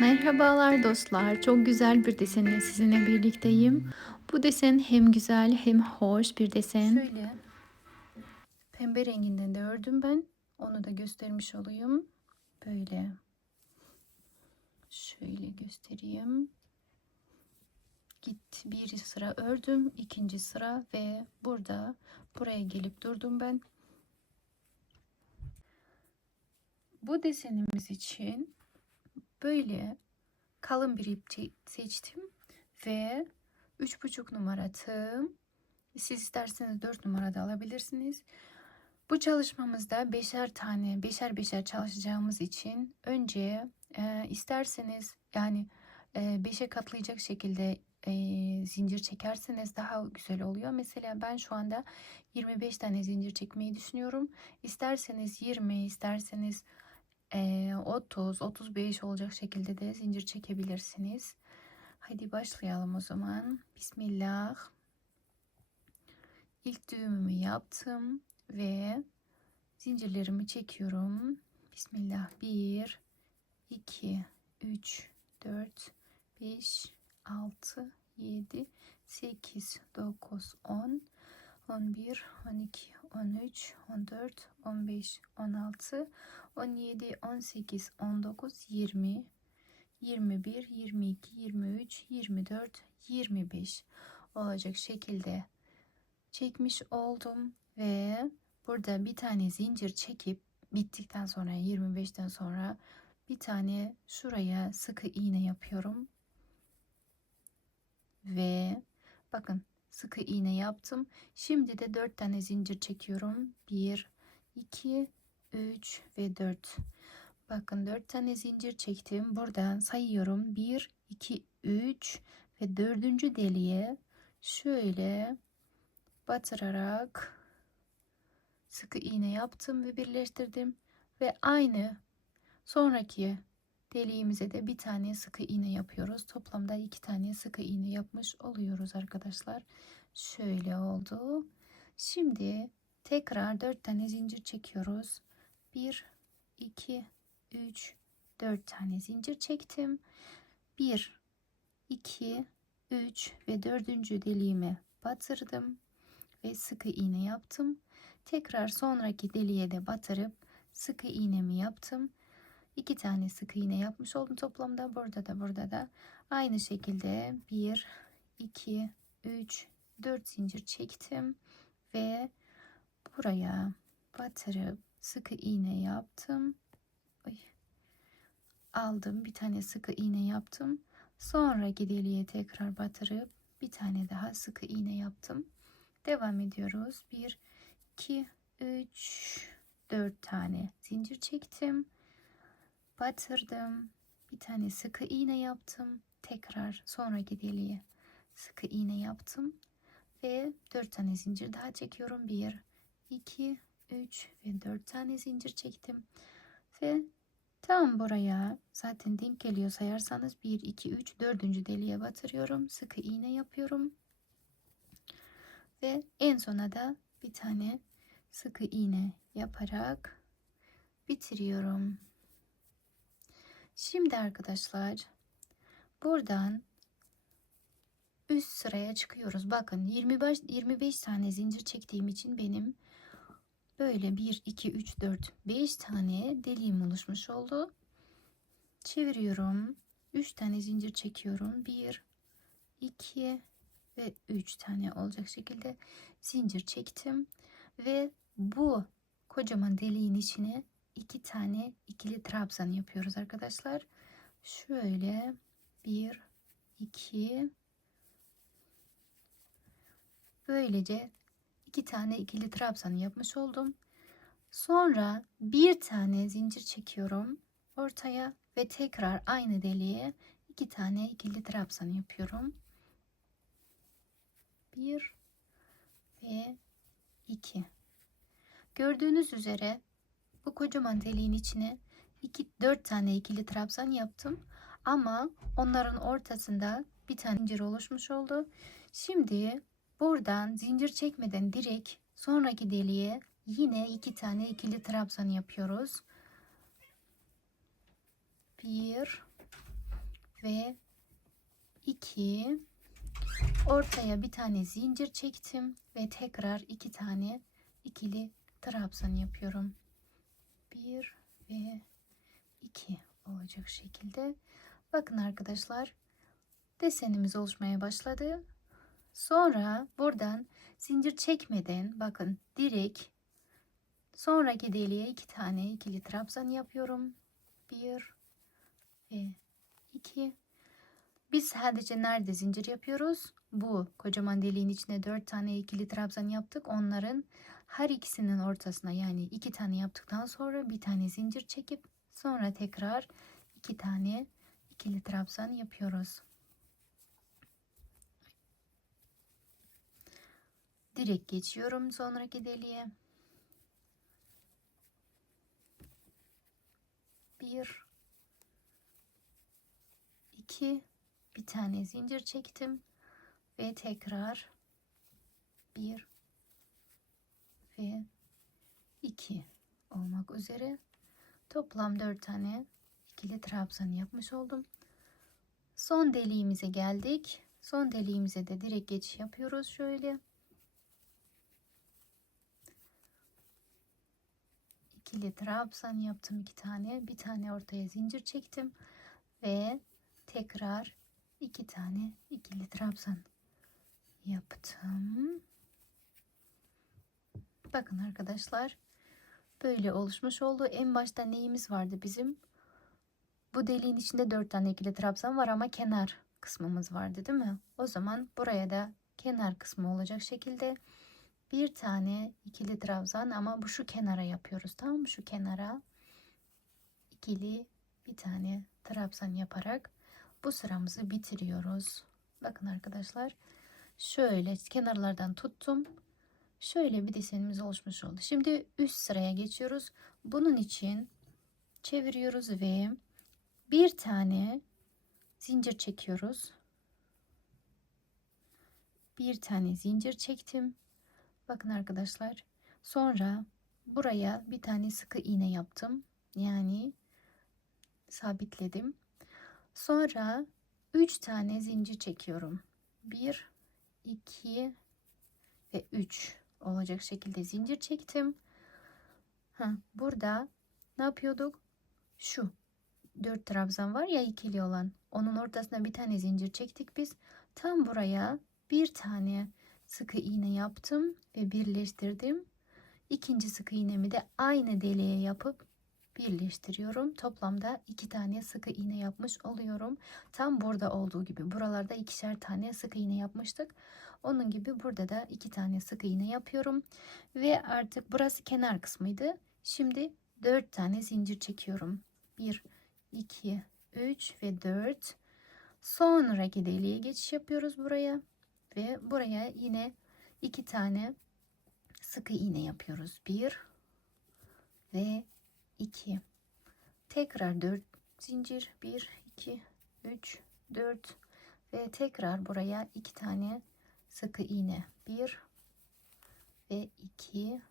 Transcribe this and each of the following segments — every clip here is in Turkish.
Merhabalar dostlar. Çok güzel bir desenle sizinle birlikteyim. Bu desen hem güzel hem hoş bir desen. Şöyle pembe renginden de ördüm ben. Onu da göstermiş olayım. Böyle. Şöyle göstereyim. Git bir sıra ördüm. ikinci sıra ve burada buraya gelip durdum ben. Bu desenimiz için böyle kalın bir ip seçtim ve 3,5 numara tığım. Siz isterseniz 4 numarada alabilirsiniz. Bu çalışmamızda beşer tane, beşer beşer çalışacağımız için önce e, isterseniz yani e, beşe katlayacak şekilde e, zincir çekerseniz daha güzel oluyor. Mesela ben şu anda 25 tane zincir çekmeyi düşünüyorum. İsterseniz 20, isterseniz 30, 35 olacak şekilde de zincir çekebilirsiniz. Hadi başlayalım o zaman. Bismillah. İlk düğümümü yaptım ve zincirlerimi çekiyorum. Bismillah. 1, 2, 3, 4, 5, 6, 7, 8, 9, 10, 11, 12, 13, 14, 15, 16, 17, 18, 19, 20, 21, 22, 23, 24, 25 olacak şekilde çekmiş oldum ve burada bir tane zincir çekip bittikten sonra 25'ten sonra bir tane şuraya sıkı iğne yapıyorum. Ve bakın sıkı iğne yaptım. Şimdi de 4 tane zincir çekiyorum. 1 2 3 ve 4. Bakın 4 tane zincir çektim. Buradan sayıyorum. 1 2 3 ve 4. deliğe şöyle batırarak sıkı iğne yaptım ve birleştirdim ve aynı sonraki deliğimize de bir tane sıkı iğne yapıyoruz. Toplamda iki tane sıkı iğne yapmış oluyoruz arkadaşlar. Şöyle oldu. Şimdi tekrar dört tane zincir çekiyoruz. Bir, iki, üç, dört tane zincir çektim. Bir, iki, üç ve dördüncü deliğime batırdım ve sıkı iğne yaptım. Tekrar sonraki deliğe de batırıp sıkı iğnemi yaptım iki tane sık iğne yapmış oldum toplamda. Burada da burada da aynı şekilde 1, 2, 3, 4 zincir çektim ve buraya batırıp sık iğne yaptım. Oy. Aldım bir tane sık iğne yaptım. Sonraki deliğe tekrar batırıp bir tane daha sık iğne yaptım. Devam ediyoruz. 1, 2, 3, 4 tane zincir çektim batırdım. Bir tane sıkı iğne yaptım. Tekrar sonraki deliğe sıkı iğne yaptım. Ve 4 tane zincir daha çekiyorum. 1, 2, 3 ve 4 tane zincir çektim. Ve tam buraya zaten denk geliyor sayarsanız 1, 2, 3, 4. deliğe batırıyorum. Sıkı iğne yapıyorum. Ve en sona da bir tane sıkı iğne yaparak bitiriyorum. Şimdi arkadaşlar buradan üst sıraya çıkıyoruz. Bakın 25 25 tane zincir çektiğim için benim böyle 1 2 3 4 5 tane deliğim oluşmuş oldu. Çeviriyorum. 3 tane zincir çekiyorum. 1 2 ve 3 tane olacak şekilde zincir çektim ve bu kocaman deliğin içine iki tane ikili trabzan yapıyoruz arkadaşlar. Şöyle bir, iki, böylece iki tane ikili trabzan yapmış oldum. Sonra bir tane zincir çekiyorum ortaya ve tekrar aynı deliğe iki tane ikili trabzan yapıyorum. Bir ve iki. Gördüğünüz üzere bu kocaman deliğin içine 2 4 tane ikili trabzan yaptım. Ama onların ortasında bir tane zincir oluşmuş oldu. Şimdi buradan zincir çekmeden direkt sonraki deliğe yine iki tane ikili trabzan yapıyoruz. Bir ve 2 ortaya bir tane zincir çektim ve tekrar iki tane ikili trabzan yapıyorum. 1 ve 2 olacak şekilde. Bakın arkadaşlar desenimiz oluşmaya başladı. Sonra buradan zincir çekmeden bakın direkt sonraki deliğe iki tane ikili trabzan yapıyorum. 1 ve 2 biz sadece nerede zincir yapıyoruz? Bu kocaman deliğin içine 4 tane ikili trabzan yaptık. Onların her ikisinin ortasına yani iki tane yaptıktan sonra bir tane zincir çekip sonra tekrar iki tane ikili trabzan yapıyoruz. Direkt geçiyorum sonraki deliğe. Bir, iki, bir tane zincir çektim ve tekrar bir ve iki olmak üzere toplam dört tane ikili trabzan yapmış oldum. Son deliğimize geldik. Son deliğimize de direkt geçiş yapıyoruz şöyle. ikili trabzan yaptım iki tane. Bir tane ortaya zincir çektim ve tekrar iki tane ikili trabzan yaptım. Bakın arkadaşlar böyle oluşmuş oldu. En başta neyimiz vardı bizim? Bu deliğin içinde dört tane ikili trabzan var ama kenar kısmımız vardı değil mi? O zaman buraya da kenar kısmı olacak şekilde bir tane ikili trabzan ama bu şu kenara yapıyoruz tamam mı? Şu kenara ikili bir tane trabzan yaparak bu sıramızı bitiriyoruz. Bakın arkadaşlar şöyle kenarlardan tuttum. Şöyle bir desenimiz oluşmuş oldu. Şimdi üst sıraya geçiyoruz. Bunun için çeviriyoruz ve bir tane zincir çekiyoruz. Bir tane zincir çektim. Bakın arkadaşlar. Sonra buraya bir tane sıkı iğne yaptım. Yani sabitledim. Sonra 3 tane zincir çekiyorum. 1 2 ve 3 olacak şekilde zincir çektim. Ha, burada ne yapıyorduk? Şu 4 trabzan var ya ikili olan. Onun ortasına bir tane zincir çektik biz. Tam buraya bir tane sıkı iğne yaptım ve birleştirdim. İkinci sık iğnemi de aynı deliğe yapıp birleştiriyorum. Toplamda iki tane sık iğne yapmış oluyorum. Tam burada olduğu gibi buralarda ikişer tane sık iğne yapmıştık. Onun gibi burada da iki tane sık iğne yapıyorum. Ve artık burası kenar kısmıydı. Şimdi dört tane zincir çekiyorum. Bir, iki, üç ve dört. Sonraki deliğe geçiş yapıyoruz buraya. Ve buraya yine iki tane sıkı iğne yapıyoruz. Bir ve iki. Tekrar dört zincir. Bir, iki, üç, dört ve tekrar buraya iki tane sıkı iğne. Bir ve iki.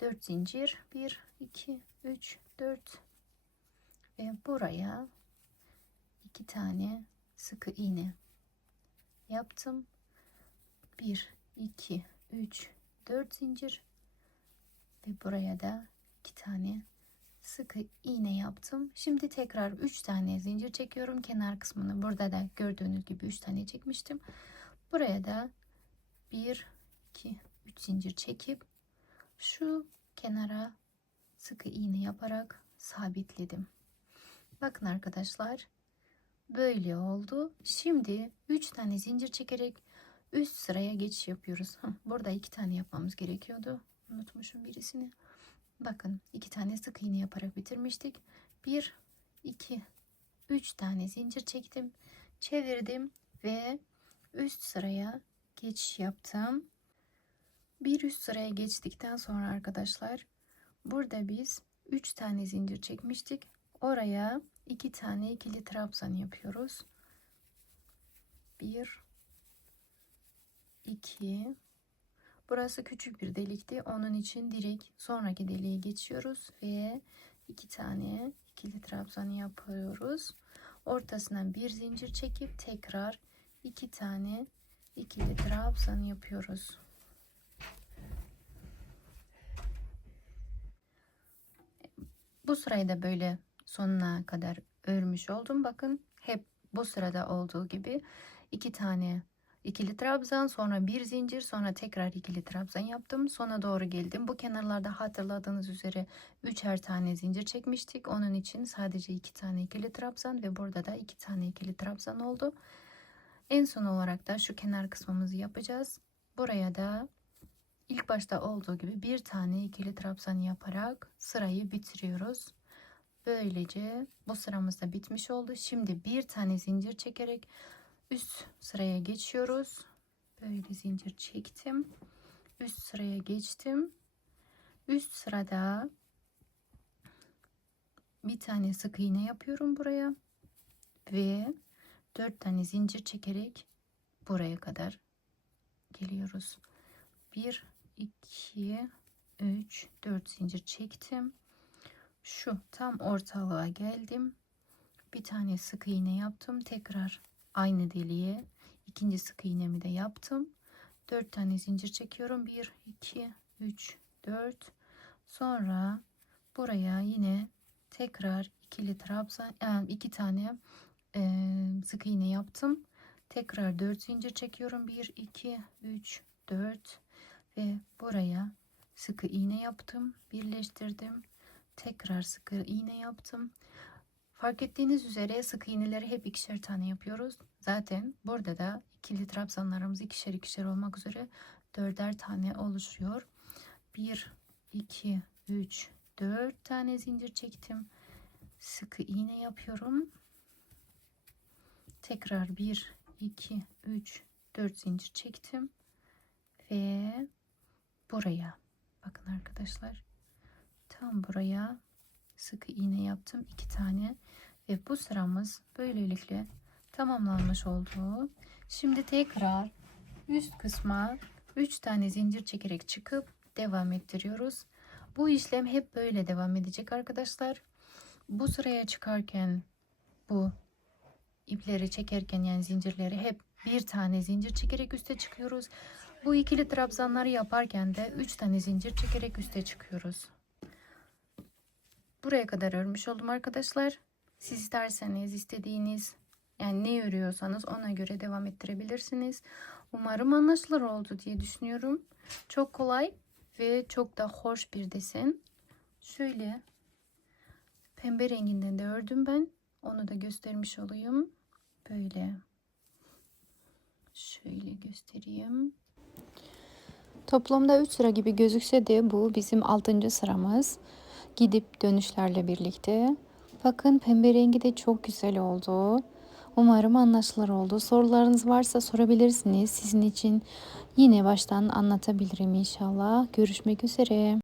Dört zincir. Bir, iki, üç, dört ve buraya iki tane sıkı iğne yaptım. Bir, iki, üç, 4 zincir ve buraya da iki tane sıkı iğne yaptım. Şimdi tekrar 3 tane zincir çekiyorum kenar kısmını. Burada da gördüğünüz gibi 3 tane çekmiştim. Buraya da 1 2 3 zincir çekip şu kenara sıkı iğne yaparak sabitledim. Bakın arkadaşlar böyle oldu. Şimdi 3 tane zincir çekerek üst sıraya geçiş yapıyoruz. Burada iki tane yapmamız gerekiyordu. Unutmuşum birisini. Bakın iki tane sık iğne yaparak bitirmiştik. Bir, iki, üç tane zincir çektim. Çevirdim ve üst sıraya geçiş yaptım. Bir üst sıraya geçtikten sonra arkadaşlar burada biz üç tane zincir çekmiştik. Oraya iki tane ikili trabzan yapıyoruz. Bir 2 burası küçük bir delikti onun için direkt sonraki deliğe geçiyoruz ve iki tane ikili trabzan yapıyoruz ortasından bir zincir çekip tekrar iki tane ikili trabzan yapıyoruz. Bu sırayı da böyle sonuna kadar örmüş oldum. Bakın hep bu sırada olduğu gibi iki tane ikili trabzan sonra bir zincir sonra tekrar ikili trabzan yaptım. Sona doğru geldim. Bu kenarlarda hatırladığınız üzere üçer tane zincir çekmiştik. Onun için sadece iki tane ikili trabzan ve burada da iki tane ikili trabzan oldu. En son olarak da şu kenar kısmımızı yapacağız. Buraya da ilk başta olduğu gibi bir tane ikili trabzan yaparak sırayı bitiriyoruz. Böylece bu sıramız da bitmiş oldu. Şimdi bir tane zincir çekerek üst sıraya geçiyoruz. Böyle zincir çektim. Üst sıraya geçtim. Üst sırada bir tane sık iğne yapıyorum buraya ve dört tane zincir çekerek buraya kadar geliyoruz. 1 2 3 4 zincir çektim. Şu tam ortalığa geldim. Bir tane sık iğne yaptım. Tekrar aynı deliğe ikinci sık iğnemi de yaptım. 4 tane zincir çekiyorum. 1 2 3 4 sonra buraya yine tekrar ikili trabzan yani iki tane e, sık iğne yaptım. Tekrar 4 zincir çekiyorum. 1 2 3 4 ve buraya sıkı iğne yaptım. Birleştirdim. Tekrar sıkı iğne yaptım. Fark ettiğiniz üzere sık iğneleri hep ikişer tane yapıyoruz. Zaten burada da ikili trabzanlarımız ikişer ikişer olmak üzere dörder tane oluşuyor. 1, 2, 3, 4 tane zincir çektim. Sıkı iğne yapıyorum. Tekrar 1, 2, 3, 4 zincir çektim. Ve buraya bakın arkadaşlar tam buraya sıkı iğne yaptım iki tane ve bu sıramız böylelikle tamamlanmış oldu. Şimdi tekrar üst kısma 3 tane zincir çekerek çıkıp devam ettiriyoruz. Bu işlem hep böyle devam edecek arkadaşlar. Bu sıraya çıkarken bu ipleri çekerken yani zincirleri hep bir tane zincir çekerek üste çıkıyoruz. Bu ikili trabzanları yaparken de 3 tane zincir çekerek üste çıkıyoruz. Buraya kadar örmüş oldum arkadaşlar. Siz isterseniz istediğiniz yani ne örüyorsanız ona göre devam ettirebilirsiniz. Umarım anlaşılır oldu diye düşünüyorum. Çok kolay ve çok da hoş bir desen. Şöyle pembe renginden de ördüm ben. Onu da göstermiş olayım. Böyle. Şöyle göstereyim. Toplamda 3 sıra gibi gözükse de bu bizim 6. sıramız. Gidip dönüşlerle birlikte. Bakın pembe rengi de çok güzel oldu. Umarım anlaşılır oldu. Sorularınız varsa sorabilirsiniz. Sizin için yine baştan anlatabilirim inşallah. Görüşmek üzere.